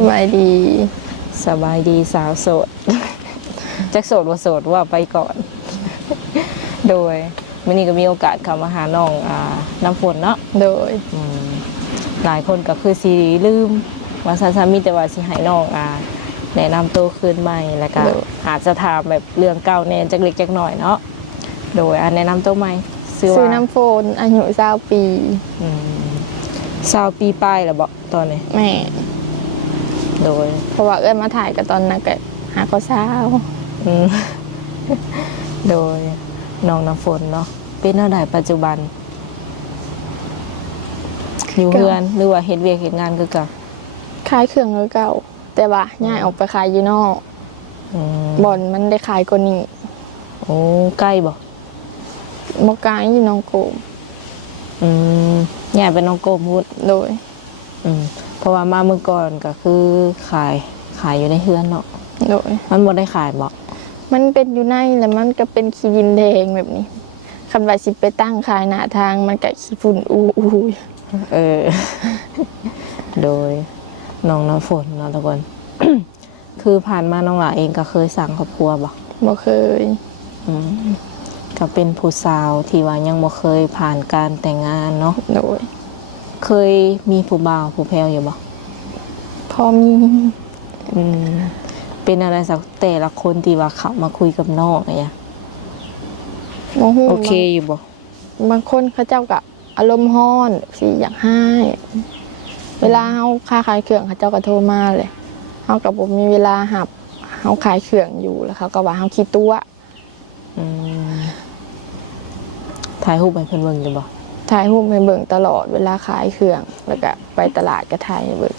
สบายดีสบายดีสาวโสดจักโสดว่าโสดว่าไปก่อน โดยวันนี้ก็มีโอกาสเข้ามาหาน้องน้ำฝนเนาะโดยหลายคนก็คือสีลืมว่าซามีแต่ว่าสิให้น้องแนะนำตัวคืนใหม่แล้วก็อาจจะถามแบบเรื่องเก่าแน่จักเล็กจักหน่อยเนาะโดยแนะนำตัวใหม่ซื้อน้ำฝนอายุ20 ปี20 ปีป้ายแล้วบอกตอนนี้แม่โดยเพราะว่าเอื้อนมาถ่ายกับตอนนั้นก็หาก็เศร้าโดยน้องน้ำฝนเนาะเป็นเท่าไหร่ปัจจุบันอยู่เฮือนหรือว่าเฮ็ดเวียกเฮ็ดงานคือกันขายเครื่องเก่าแต่ว่าย้ายออกไปขายอยู่นอกบ่อนมันได้ขายกว่านี้โอ้ใกล้บ่บ่ไกลอยู่น้องโกมย้ายไปน้องโกมพูดโดยเพราะว่ามาเมื่อก่อนก็คือขายอยู่ในเฮือนเนาะโดยมันบ่ได้ขายบ่มันเป็นอยู่ในแล้วมันก็เป็นขี้ดินแดงแบบนี้คันว่าสิไปตั้งขายหน้าทางมันก็ขี้ฝุ่นโดยน้องน้ำฝนเนาะทุกคน คือผ่านมาน้องหลาเองก็เคยสั่งครอบครัวบ่เคยก็เป็นผู้สาวที่ว่ายังบ่เคยผ่านการแต่งงานเนาะโดยเคยมีผู้บ่าวผู้แพรวอยู่บ่พอมีเป็นอะไรสักแต่ละคนที่ว่าเขามาคุยกับน้องเนี่ยโอเคอยู่บ่บางคนเขาเจ้าก็อารมณ์ร้อนสิอยากให้เวลาเฮาค้าขายเครื่องเขาเจ้าก็โทรมาเลยเฮาก็บ่มีเวลาหับเฮาขายเครื่องอยู่แล้วเขาก็ว่าเฮาขี้ตัวถ่ายรูปให้เพิ่นเบิ่งอยู่บ่ถ่ายรูปให้เบิ่งตลอดเวลาขายเครื่องแล้วก็ไปตลาดก็ถ่ายให้เบิ่ง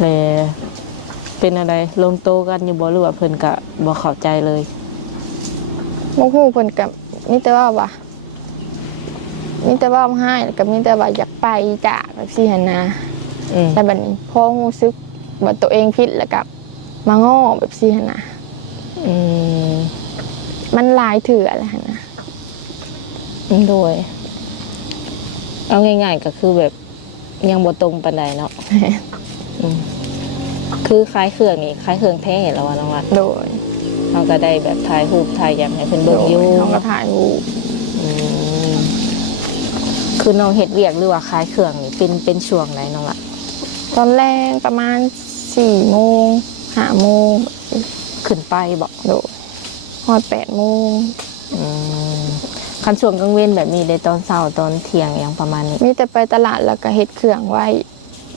เลยเป็นอะไรลงโตกันอยู่บ่หรือว่าเพิ่นก็บ่เข้าใจเลยบ่ฮู้เพิ่นก็มีแต่ว่าให้แล้วก็มีแต่ว่าอยากไปจ้ะแบบซี่หั่นนะแต่บัดนี้พอรู้สึกว่าตัวเองผิดแล้วก็มาง้อแบบซี่หั่นนะมันหลายเถื่อแล้วหั่นนะโดยเอาง่ายๆก็คือแบบยังบ่ตรงปานใดเนาะคือคล้ายเครื่องนี่คล้ายเครื่องแท้แล้วว่าน้องรัดโดยเราก็ได้แบบถ่ายรูปถ่ายอย่างให้เพิ่นเบิ่งอยู่น้องก็ถ่ายรูปคือน้องเฮ็ดเวียกหรือว่าคล้ายเครื่องนี่เป็นช่วงไหนน้องล่ะตอนแรกประมาณ4 โมง5 โมงขึ้นไปบ่โดยฮอด8 โมงคันช่วงกลางเว้นแบบนี้ได้ตอนเช้าตอนเที่ยงอย่างประมาณนี้มีแต่ไปตลาดแล้วก็เฮ็ดเครื่องไว้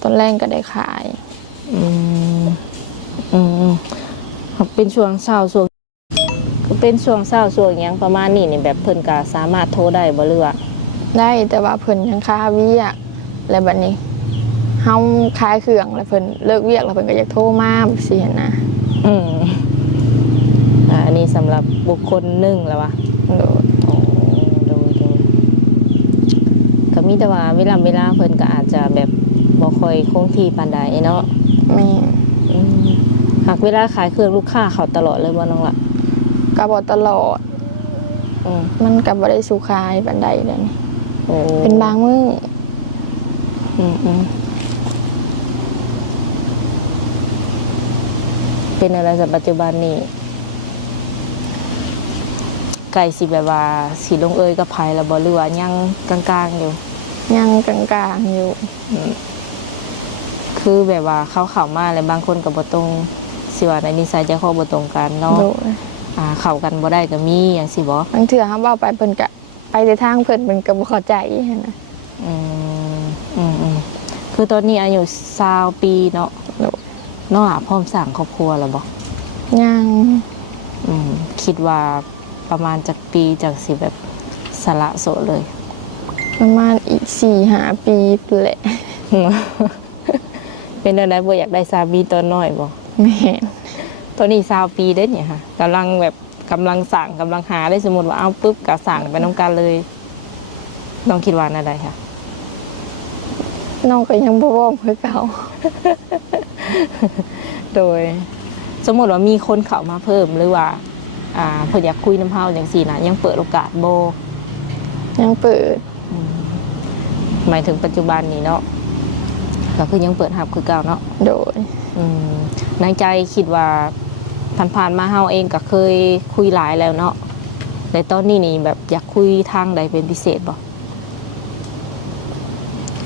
ตอนแรกก็ได้ขายเป็นช่วงเช้าช่วงก็เป็นช่วงเช้าช่วงอย่างประมาณนี้นี่แบบเพิ่นก็สามารถโทรได้บ่หรือว่าได้แต่ว่าเพิ่นยังค้าเวียกแล้วบัดนี้เฮาขายเครื่องแล้วเพิ่นเลิกเวียกแล้วเพิ่นก็อยากโทรมาแบบซี่นะอันนี้สำหรับบุคคลหนึ่งแล้ววะดูก็มีแต่ว่าเวลาเพิ่นก็อาจจะแบบบ่ค่อยคงที่ปานใดเนาะแม่หากเวลาขายเครื่องลูกค้าเขาตลอดเลยบ่น้องล่ะก็บ่ตลอดมันก็บ่ได้สู่ขายปานใดเด้เป็นบางมื้อเป็นอะไรในปัจจุบันนี้ไก่สิแบบว่าสีลงเอยกับไผ่แล้วบ่หรือว่ายังกลางๆอยู่ยังกลางๆอยู่คือแบบว่าเข้ามาแล้วบางคนก็บ่ตรงสิว่าในนิสัยใจคอบ่ตรงกันเนาะเข้ากันบ่ได้ก็มีอย่างสิบ่บางเทื่อเฮาเว้าไปเพิ่นก็ไปในทางเพิ่นก็บ่เข้าใจนะคือตอนนี้อายุ20 ปีเนาะน้องพร้อมสร้างครอบครัวแล้วบ่ยังคิดว่าประมาณจักปีจักสิแบบสละโสดเลยประมาณอีก 4-5 ปีแหละเป็นอะไรบ่อยากได้สามีตอนน้อยบ่แม่ตอนนี้20 ปีเด้เนี่ยค่ะกำลังสั่งกำลังหาได้สมมติว่าเอาปุ๊บก็สั่งไปน้องกันเลยน้องคิดว่าอะไรค่ะน้องก็ยังบ่ว่องคือเก่าโดยสมมติว่ามีคนเข้ามาเพิ่มหรือว่าเพิ่นอยากคุยน้ำเฮาอย่างสี่นะยังเปิดโอกาสโบยังเปิดหมายถึงปัจจุบันนี้เนาะ ก็คือยังเปิดหับคือเก่าเนาะ โดย ในใจคิดว่าผ่านๆมาเฮาเองก็เคยคุยหลายแล้วเนาะแต่ตอนนี้นี่แบบอยากคุยทางใดเป็นพิเศษบ่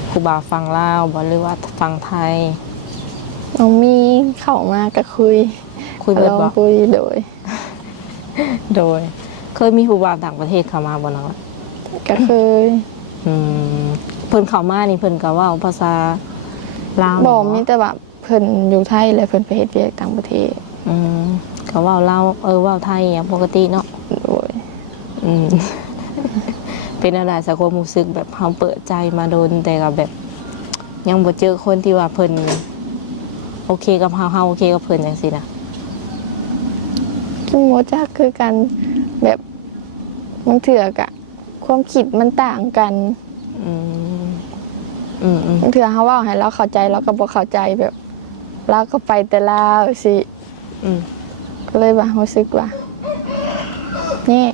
ครูบาฟังลาวบ่หรือว่าฟังไทย น้องมีเข้ามาก็คุย คุยเบิด ลอง บ่ คุยโดย โดย เคยมีครูบาต่างประเทศเข้ามาบ่เนาะ ก็เคย เพิ่นเข้ามานี่เพิ่นก็เว้าภาษาลาว บอกมีแต่ว่าเพิ่นอยู่ไทยแล้วเพิ่นไปเฮ็ดเวียกต่างประเทศ ก็เว้าลาวเว้าไทยอย่างปกติเนาะ โดย เป็นอะไรสักความรู้สึกแบบเฮาเปิดใจมาโดนแต่ก็แบบ ยังบ่เจอคนที่ว่าเพิ่นโอเคกับเฮาโอเคกับเพิ่นจังซี่นะ กินโมจักคือกันแบบบางเถื่อกะความคิดมันต่างกันบางเถื่อเขาเว่าให้เราเข้าใจเราก็บ่เข้าใจแบบเราก็ไปแต่ลาวสิก็เลยว่ารู้สึกว่านี่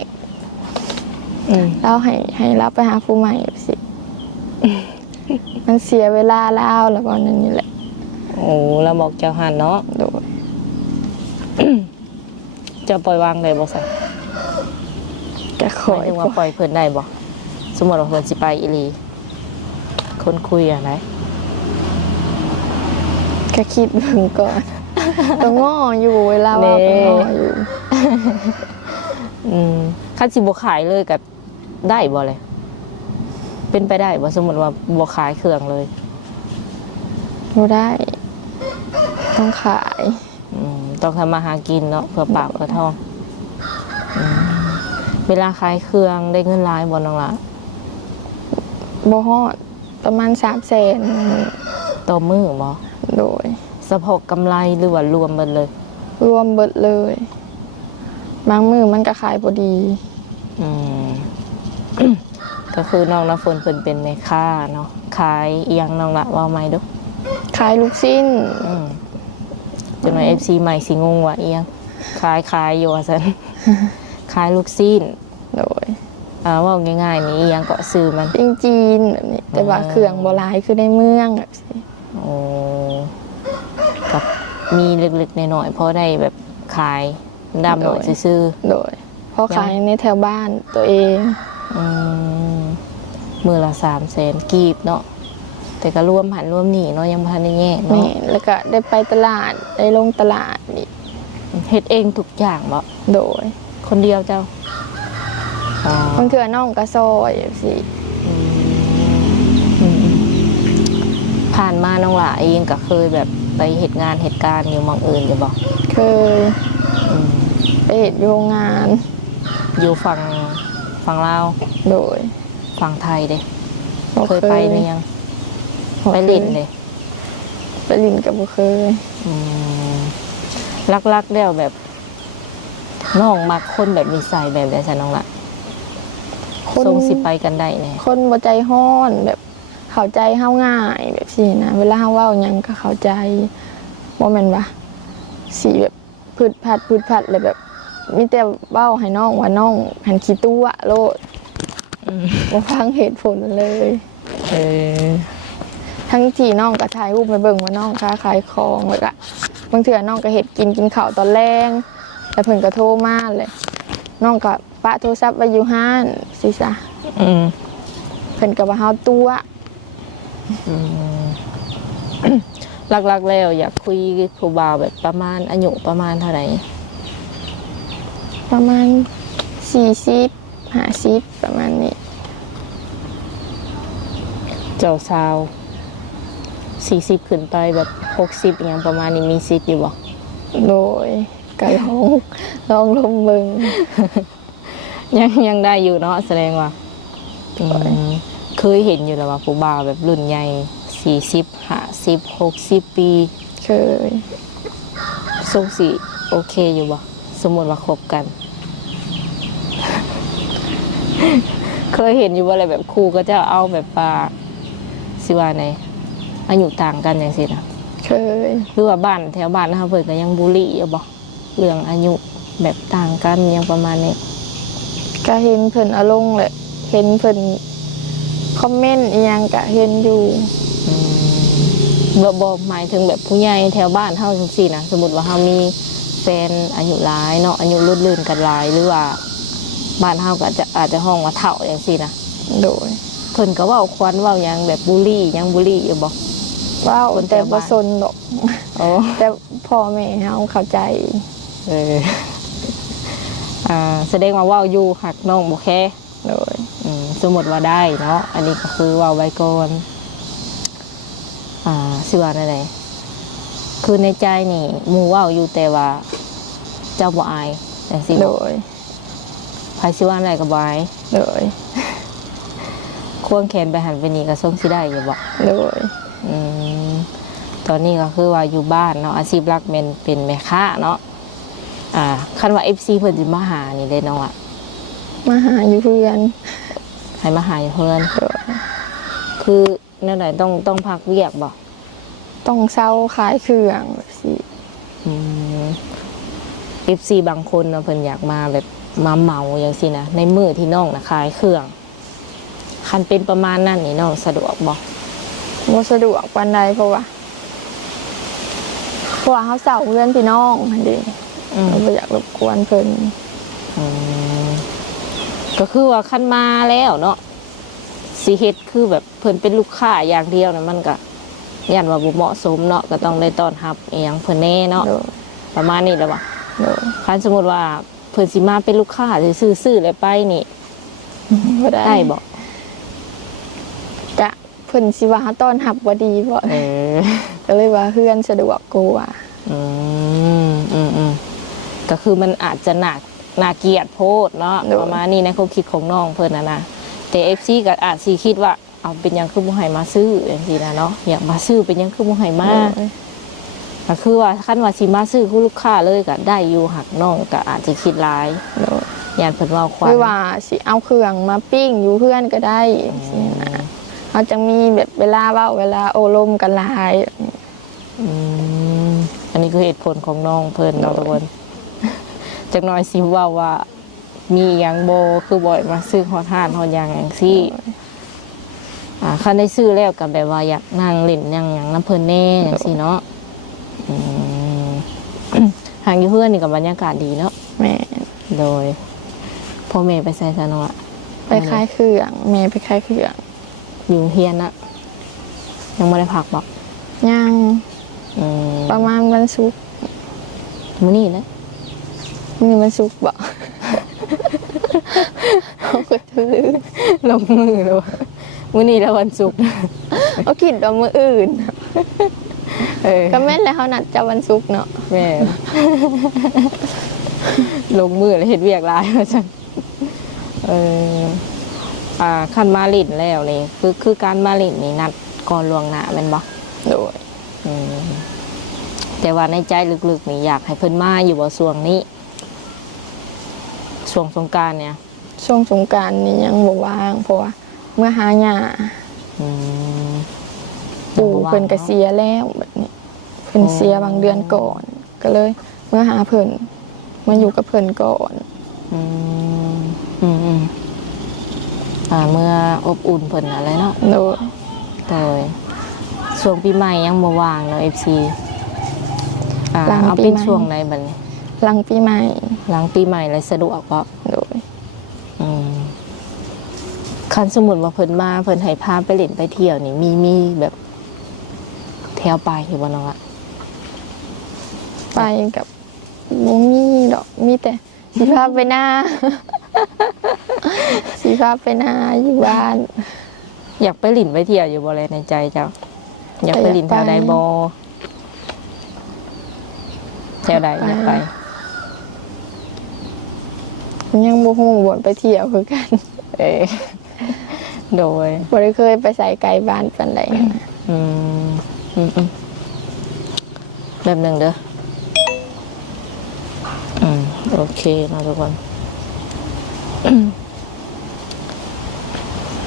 เราให้เราไปหาผู้ใหม่สิ มันเสียเวลาเราแล้วก็นั่นนี่แหละ โอ้เราบอกเจ้าหันเนาะ โดย เจะปล่อยวางได้บ่ซะ ก็ข ห อ มายถึงว่าปล่อยเพิ่นได้บ่สมมุติว่าเพิ่นสิไปอีหลีคนคุยอะไร ก็คิดเบิ่งก่อน ก็ง้ออยู่เวลาเว่าก็ง้ออยู่ คันสิบ่ขายเลยก็ได้บ่เลยเป็นไปได้บ่สมมุติว่าบ่ขายเครื่องเลย บ่ได้ ต้องขาย ต้องทำมาหากินเนาะเพื่อปากเพื่อท้องเวลาขายเครื่องได้เงินหลายบ่น้องล่ะ บ่ฮอดประมาณ300,000 ต่อมื้อบ่ โดย เฉพาะกำไรหรือว่ารวมเบิดเลย รวมเบิดเลย บางมือมันก็ขายบ่ดี ก็คือน้องน้ำฝนเพิ่นเป็นแม่ค้าเนาะขายอีหยังน้องละว่าไหมดู ขายลูกชิ้น จนว่า FC ใหม่สิงงว่าอีหยังขายอยู่ว่าซั่น ขายลูกชิ้น โดย ว่าง่ายๆนี่อีหยังก็ซื้อมัน ปิ้งจีนแบบนี้ แต่ว่าเครื่องบ่หลายคือในเมืองแบบนี้ โอ้กับมีเล็กๆน้อยๆพอได้แบบขายดำหน่อยซื่อ โดยพอขายในแถวบ้านตัวเอง มือละ300,000กีบเนาะแต่ก็รวมหันรวมหนีเนาะยังพันได้แง่ แม่ เนาะ แล้วก็ได้ไปตลาดได้ลงตลาดนี่ เฮ็ดเองทุกอย่างบ่ โดย คนเดียวเจ้า บางเทื่อน้องก็ซอยสิ ผ่านมาน้องหล่าเองก็เคยแบบไปเหตุการณ์อยู่หมองอื่นอยู่บ่ เคยไปเฮ็ดอยู่โรงงาน อยู่ฝั่งลาว โดย ฝั่งไทยเด้ บ่ เคยไปหรือยัง บ่ ไป คย เล่นเด้ ไปลินก็บ่เคย ลักๆแล้วแบบน้องมักคนแบบนิสัยแบบใดซะน้องล่ะ คน ทรงสิไปกันได้แน่ คนบ่ใจฮ้อนแบบเข้าใจเฮาง่ายแบบสินะเวลาเฮาเว้าหยังก็เข้าใจบ่แม่นว่าสิแบบพืดพัดเลยแบบมีแต่เว้าให้น้องว่าน้องหันขี้ตัวโลดบ่ฟังเหตุผลเลย ทั้งที่น้องก็ถ่ายรูปไปเบิ่งว่าน้องค้าขายของแล้วก็บางเทื่อน้องก็เฮ็ดกินข้าวตอนแลงแล้วเพิ่นก็โทรมาเลยน้องก็ปะโทรศัพท์ไว้อยู่ห้านสิซะเพิ่นก็ว่าเฮาตัว ลักๆแล้วอยากคุยกับผู้บ่าวแบบประมาณอายุประมาณเท่าไหร่ ประมาณ40 50ประมาณนี้ เจ้าสาว40ขึ้นไปแบบ60อย่างประมาณนี้มีสิทธิ์อยู่บ่ โดยก็ลองลมเบิ่ง ยังได้อยู่เนาะแสดงว่าเคยเห็นอยู่แล้วว่าผู้บ่าวแบบรุ่นใหญ่40 50 60 ปี เคย ทรงสิโอเคอยู่บ่สมมุติว่าคบกัน เคยเห็นอยู่ว่าอะไรแบบครูก็จะเอาแบบว่าสิว่าไหนอายุต่างกันอย่างสินะ เคย หรือว่าบ้านแถวบ้านนะคะเพิ่นก็ยังบูลลี่อยู่บ่เรื่องอายุแบบต่างกันยังประมาณนี้ ก็เห็นเพิ่นเอาลงแหละเห็นเพิ่นคอมเมนต์อีหยังก็เห็นอยู่ บ่หมายถึงแบบผู้ใหญ่แถวบ้านเฮาจังซี่นะสมมุติว่าเฮามีแฟนอายุหลายเนาะอายุรุ่นลื่นกันหลายหรือว่าบ้านเฮาก็อาจจะห้องว่าเฒ่าจังซี่นะ โดย เพิ่นก็เว้าควันเว้าหยังแบบบูลลี่หยังบูลลี่อยู่บ่ ว้าว คนแถ แต่ ว บ่ บ้าน สนดอก โอ้ แต่พ่อแม่เฮาเข้าใจ เออแสดงว่าเว้าอยู่หักน้องบ่แค่ โดย สมมุติว่าได้เนาะอันนี้ก็คือเว้าไว้ก่อนสิว่าได้คือในใจนี่หมู่เว้าอยู่แต่ว่าเจ้าบ่อายจังซี่ โด บ่ ย ไผสิว่าอะไรก็บ่อาย โดย ควงแขนไปหันไปนี่ก็ส่งสิได้อยู่บ่ โดย อืมตอนนี้ก็คือว่าอยู่บ้านเนาะอาชีพหลักเป็นแม่ค้าเนาะคันว่า FC เพิ่นสิมาหานี่เลยเนาะ มาหาอยู่เพื่อน ให้มาหาอยู่เพิ่น โดย คือนั่นแหละต้องพักเวียกบ่ ต้องเศร้าขายเครื่องแบบสิ อืม FC บางคนเนาะเพิ่นอยากมาแบบมาเหมาอย่างสินะในมื้อที่น้องน่ะขายเครื่องคันเป็นประมาณนั้นนี่น้องสะดวกบ่ บ่สะดวกปานใดเพราะว่าเขาเศร้าเพื่อนพี่น้องหั่นเด้เราบ่อยากรบกวนเพิ่น อืมก็คือว่าคันมาแล้วเนาะสิเฮ็ดคือแบบเพิ่นเป็นลูกค้าอย่างเดียวนะมันก็ย่านว่าบ่เหมาะสมเนาะก็ต้องได้ต้อนรับอีหยังเพิ่นแน่เนาะ โดย ประมาณนี้แหละว่ะ โดย คันสมมุติว่าเพิ่นสิมาเป็นลูกค้าซื้อๆแล้วไปนี่ บ่ได้ ได้บ่ กะเพิ่นสิว่าต้อนรับบ่ดีบ่ เออ ก็เลยว่าเพื่อนสะดวกกว่า อืมก็คือมันอาจจะน่าเกลียดโพดเนาะประมาณนี้ในความคิดของน้องเพิ่นนะแต่ FC ก็อาจสิคิดว่าเอาเป็นหยังคือบ่ให้มาซื้อจังซี่นะเนาะอยากมาซื้อเป็นหยังคือบ่ให้มา โดย ก็คือว่าคันว่าสิมาซื้อคู่ลูกค้าเลยก็ได้อยู่หักน้องก็อาจจะคิดหลาย โดย ย่านเพิ่นเว้าควัน หรือว่าสิเอาเครื่องมาปิ้งอยู่เพื่อนก็ได้สินะเขาจะมีแบบเวลาเว้าเวลาโอลมกันหลาย อืมอันนี้คือเหตุผลของน้องเพิ่นเนาะทุกคนจักหน่อยสิเว้าว่ามีหยังบ่คือบ่อยมาซื้อฮอดห้านฮอดหยังจังซี่คันได้ซื้อแล้วก็แบบว่าอยากนั่งเล่นหยังน้ำเพิ่นแน่จังซี่เนาะอืม ห่างอยู่เพื่อนนี่ก็บรรยากาศดีเนาะ แม่ โดยพ่อแม่ไปใส่ซะเนาะ ไปคลายเครื่องแม่ไปคลายเครื่อง อยู่เฮียนอะยังไม่ได้พักบอก ย่าง อืม ประมาณวันศุกร์ มื้อนี้นะ มีวันศุกร์บ่ เขาก็ลืม ลงมือแล้วมื้อนี้แล้ววันศุกร์ เอาคิดว่ามื้ออื่น เออ ก็แม่นแล้วเขานัดจะวันศุกร์เนาะ แม่ ลงมือแล้วเฮ็ดเวียกหลายว่าซั่นเออคันมาลิ้นแล้วนี่คือการมาลิ้นนี่นัดก่อนล่วงหน้าแม่นบ่ โดย อืมแต่ว่าในใจลึกๆนี่อยากให้เพิ่นมาอยู่บ่ช่วงนี้ช่วงสงกรานต์เนี่ย ช่วงสงกรานต์นี่ยังบ่ว่างเพราะว่าเมื่อหาหญ้า อืม ปู่เพิ่นก็เสียแล้วแบบนี้เพิ่นเสียบางเดือนก่อน ก็เลยเมื่อหาเพิ่นมาอยู่กับเพิ่นก่อน อืมเมื่ออบอุ่นเพิ่นอะไรเนาะ โดย แต่ช่วงปีใหม่ยังบ่ว่างเนาะ FC เอาเป็นช่วงไหนบัดนี้ หลังปีใหม่ หลังปีใหม่เลยสะดวกบ่ โดย คันสมมุติว่าเพิ่นมาเพิ่นให้พาไปเล่นไปเที่ยวนี่มีแบบแถวไปอยู่บ่เนาะ ไปกับบ่มีดอกมีแต่สิพาไปหน้า สิพาไปหน้าอยู่บ้าน อยากไปเล่นไปเที่ยวอยู่บ่แลในใจเจ้าอยากไปเล่นแถวใดบ่แถวใดอยากไป ยังบ่ฮู้บ่ไปเที่ยวคือกัน เออโดย บ่ได้เคยไปใส่ไกลบ้านปานใดนะ อืมแบบหนึ่งเด้อโอเคนะทุกคน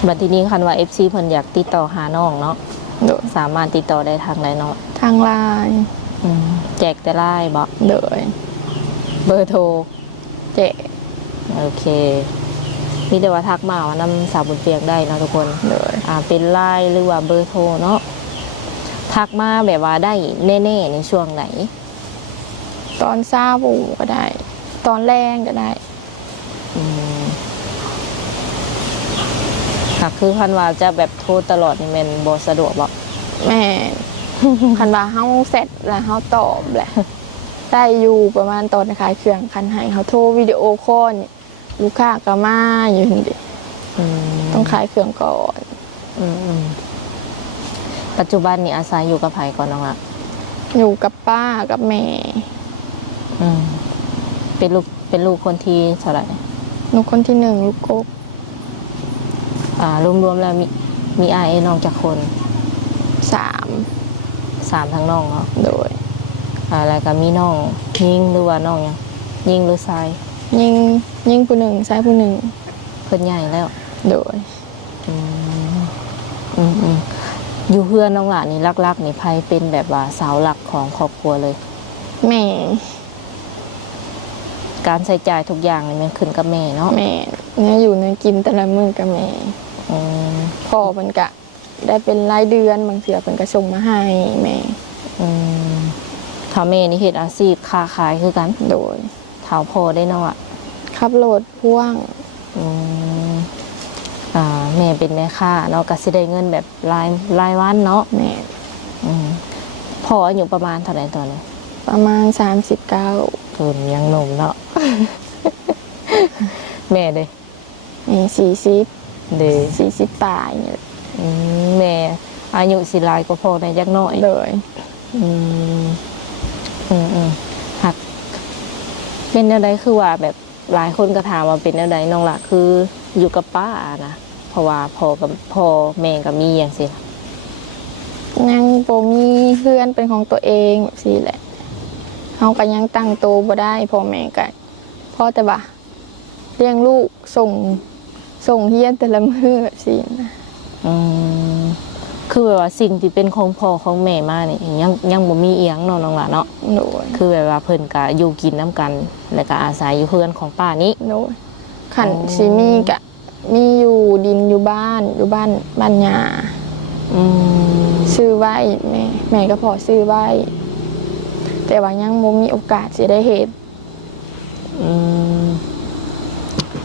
บัดทีนี้คันว่า FC เพิ่นอยากติดต่อหาน้องเนาะ โดย สามารถติดต่อได้ทางใดเนาะ ทางไลน์ แจกแต่ไลน์บ่ โดย เบอร์โทร เจ โอเคมีแต่ว่าทักมาว่านำสาวบุญเปียงได้นะทุกคน โดย เป็นไลน์หรือว่าเบอร์โทรเนาะถ ทักมาแบบว่าได้แน่ๆในช่วงไหน ตอนเช้าก็ได้ ตอนแรงก็ได้ ค่ะคือคันว่าจะแบบโทรตลอดนี่แม่นบ่สะดวกบ่ แม่คันว่าเฮาเสร็จแล้วเฮาตอบแหละ ได้อยู่ประมาณตอนขายเครื่องคันให้เขาโทรวิดีโอคอลนี่ลูกค้าก็มาอยู่หั่นดิต้องขายเครื่องก่อน ปัจจุบันนี่อาศัยอยู่กับไผก่อนน้องละ อยู่กับป้ากับแม่ เป็นลูกคนที่เท่าไหร่ ลูกคนที่หนึ่งลูกกบ รวมๆแล้วมีอ้ายน้องจักคน 3 3ทั้งน้องเนาะ โดย แล้วก็มีน้องยิงหรือว่าน้องหยังยิงหรือชาย ยิงผู้หนึ่งซ้ายผู้หนึ่ง เพิ่นใหญ่แล้ว โดย อยู่เพื่อนน้องหลานนี่รักๆนี่ไผเป็นแบบว่าเสาหลักของครอบครัวเลย แม่ การใช้จ่ายทุกอย่างนี่มันขึ้นกับแม่เนาะ แม่เนี่ยอยู่ในกินแต่ละมื้อกับแม่ อืม พ่อเพิ่นก็ได้เป็นรายเดือนบางเทื่อเพิ่นก็ส่งมาให้แม่ ถ้าแม่นี่เฮ็ดอาชีพค้าขายคือกัน โดย เฒ่าพ่อได้เนาะอะ ขับรถพ่วง อืมแม่เป็นแม่ค้าเนาะก็สิได้เงินแบบรายวันเนาะ แม่ พ่ออายุประมาณเท่าไหร่ตอนนี้ ประมาณ39 เพิ่นยังหนุ่มเนาะ แม่เด้ แม่40 เด้ 40ปลายนี่แหละ แม่อายุสิหลายกว่าพ่อได้จักหน่อย โดย หักเป็นแนวใดคือว่าแบบหลายคนก็ถามว่าเป็นแนวใดน้องละคืออยู่กับป้านะเพราะว่าพ่อแม่ก็มีอย่างสิ ยังบ่มีเพื่อนเป็นของตัวเองแบบซี่แหละเฮาก็ยังตั้งโตวบ่ได้พ่อแม่ก็พอแต่ว่าเลี้ยงลูกส่งเรียนแต่ละมื้อแบบซี่นะ คือแบบว่าสิ่งที่เป็นของพ่อของแม่มานี่ยังบ่มีเอียงเนาะน้องละเนาะ โดย คือแบบว่าเพิ่นก็อยู่กินน้ำกัน แล้วก็อาศัยอยู่เพื่อนของป้านี้ โดยขันสิมีกะมีอยู่ดินอยู่บ้านบ้านยาซื้อไว้แม่ก็พอซื้อไว้ แต่ว่ายังบ่มีโอกาสสิได้เฮ็ด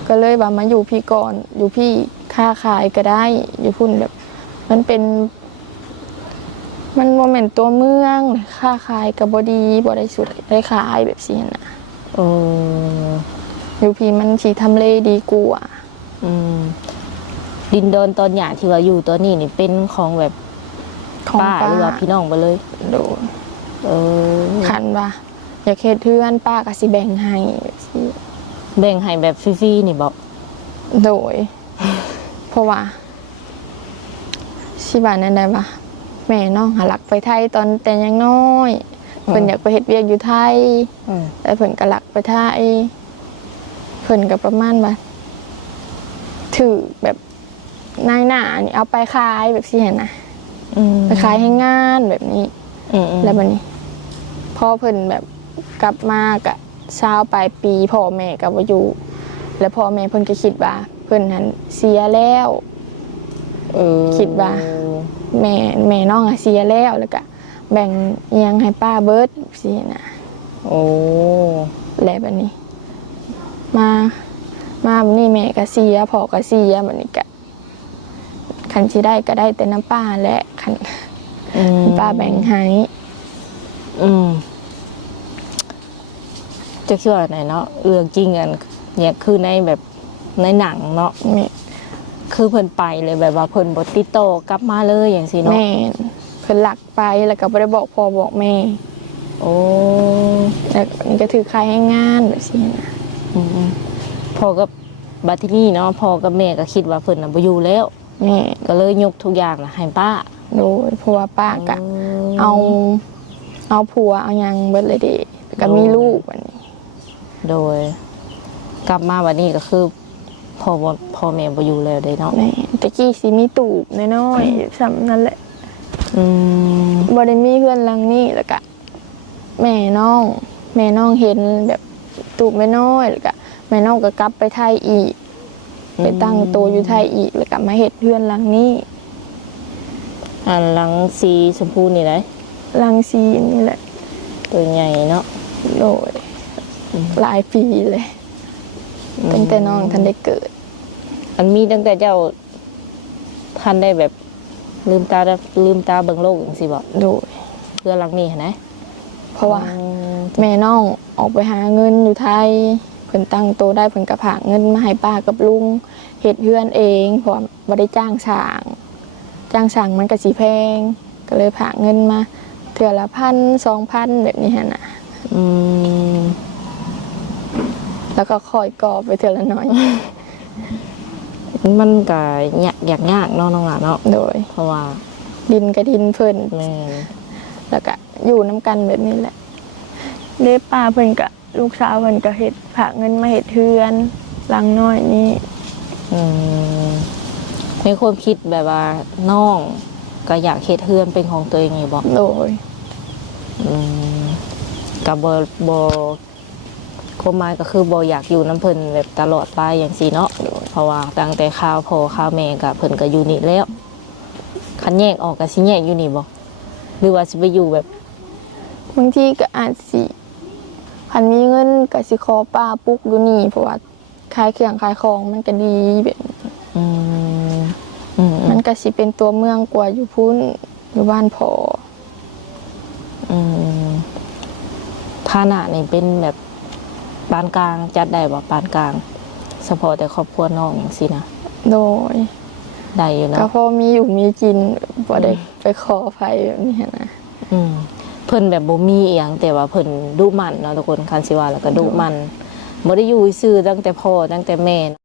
ก็เลยว่ามาอยู่พี่ก่อนอยู่พี่ค้าขายก็ได้ อยู่พุ่นแบบ มันบ่แม่นตัวเมืองค้าขายก็บ่ดีบ่ได้สุดได้ขายแบบซี่น่ะอยู่พี่มันสิทำเลดีกว่า ดินดอนตอนหยาที่ว่าอยู่ตัวนี้นี่เป็นของแบบ ของ ป้าหรือว่าพี่น้องไปเลย โดยคันว่าอยากเฮ็ดเทือนป้าก็สิแบ่งให้แบบซี่ แบ่งให้แบบฟรีๆนี่บอก โดย เพราะว่าสิว่านั่นได้ว่าแม่น้องหาหลักไปไทยตอนแต่ยังน้อยเพิ่นอยากไปเฮ็ดเวียกอยู่ไทยแต่เพิ่นก็หลักไปไทยเพิ่นก็ประมาณว่าถือแบบนายหน้านี่เอาไปขายแบบซี่นะไปขายให้งานแบบนี้แล้วบัดนี้พอเพิ่นแบบกลับมากะเช้าปลายปีพ่อแม่ก็บ่อยู่แล้วพ่อแม่เพิ่นก็คิดว่าเพิ่นนั้นเสียแล้วคิดว่าแม่น้องเสียแล้วก็แบ่งเอียงให้ป้าเบิดสินะแล้วบัดนี้มาบัดนี้แม่ก็เสียพ่อก็เสียบัดนี้ก็คันสิได้ก็ได้แต่น้ำป้าและคันป้าแบ่งให้จะคิดว่าไหนเนาะเรื่องจริงกันเนี่ยคือในแบบในหนังเนาะคือเพิ่นไปเลยแบบว่าเพิ่นบ่ติดต่อกลับมาเลยอย่างสิเนาะแม่เพิ่นหลักไปแล้วก็บ่ได้บอกพ่อบอกแม่แล้วนี่ก็ถือใครให้งานแบบนี้นะพ่อกับบัดที่นี่เนาะพ่อกับแม่ก็คิดว่าเพิ่นน่ะบ่อยู่แล้วแม่ก็เลยยกทุกอย่างน่ะให้ป้าโดยเพราะว่าป้าก็เอาผัวเอาหยังเบิดเลยเด้ก็มีลูกบัดนี้โดยกลับมาวันนี้ก็คือพ่อแม่บ่อยู่แล้วได้เนาะแม่ตะกี้สิมีตูบน้อยๆซ้ำนั่นแหละบ่ได้มีเพื่อนหลังนี้แล้วก็แม่น้องเห็นแบบตูบน้อยๆแล้วก็แม่น้องก็กลับไปไทยอีกไปตั้งตัวอยู่ไทยอีกแล้วก็มาเฮ็ดเพื่อนหลังนี้ หลังสีชมพูนี่เลย ลังซีนี่แหละ ตัวใหญ่เนาะ โดยหลายปีเลยตั้งแต่น้องท่านได้เกิด อันมีตั้งแต่เจ้าท่านได้แบบลืมตาเบิ่งโลกอย่างสิบอก โดย เพื่อหลังนี้เห็นไหม เพราะว่าแม่น้องออกไปหาเงินอยู่ไทยเพิ่นตั้งโตได้เพิ่นก็ผากเงินมาให้ป้ากับลุงเฮ็ดเฮือนเองเพราะว่าบ่ได้จ้างช่างมันก็สิแพงก็เลยผากเงินมาเทื่อละ1,000-2,000แบบนี้หั่นน่ะ อืม แล้วก็คอยก่อไปเทื่อละน้อย มันก็อยากยากเนาะน้องหลานเนาะ โดย เพราะว่า ดินกับดินเพิ่น แม่ แล้วก็อยู่น้ำกันแบบนี้แหละเด้ป้าเพิ่นก็ลูกสาวเพิ่นก็เฮ็ดผากเงินมาเฮ็ดเฮือนหลังน้อยนี่ อืมในความคิดแบบว่าน้องก็อยากเฮ็ดเฮือนเป็นของตัวเองอยู่บอก โดย กับบความหมายก็คือบ่อยากอยู่น้ำเพิ่นแบบตลอดไปอย่างสีเนาะเพราะว่าตั้งแต่ข้าวพ่อข้าวแม่กับเพิ่นก็อยู่นี่แล้วคันแยกออกก็สิแยกอยู่นี่บ่หรือว่าสิไปอยู่แบบ บางทีก็อาจสิคันมีเงินก็สิขอป้าปลุกอยู่นี่เพราะว่าขายเครื่องขายของมันก็ดีแบบ อืมอืม มันก็สิเป็นตัวเมืองกว่าอยู่พุ่นอยู่บ้านพอ อืมฐานะนี่เป็นแบบปานกลางจัดได้บ่ปานกลางเฉพาะแต่ครอบครัวน้องอย่างสินะ โดย ได้อยู่ ก็ เนาะ พอมีอยู่มีกินบ่ได้ไปขอไผแบบนี้นะ เพิ่นแบบบ่มีอีหยังแต่ว่าเพิ่นดุมันเนาะทุกคนคันสิว่าแล้วก็ดุมันบ่ได้อยู่ซื่อตั้งแต่พ่อตั้งแต่แม่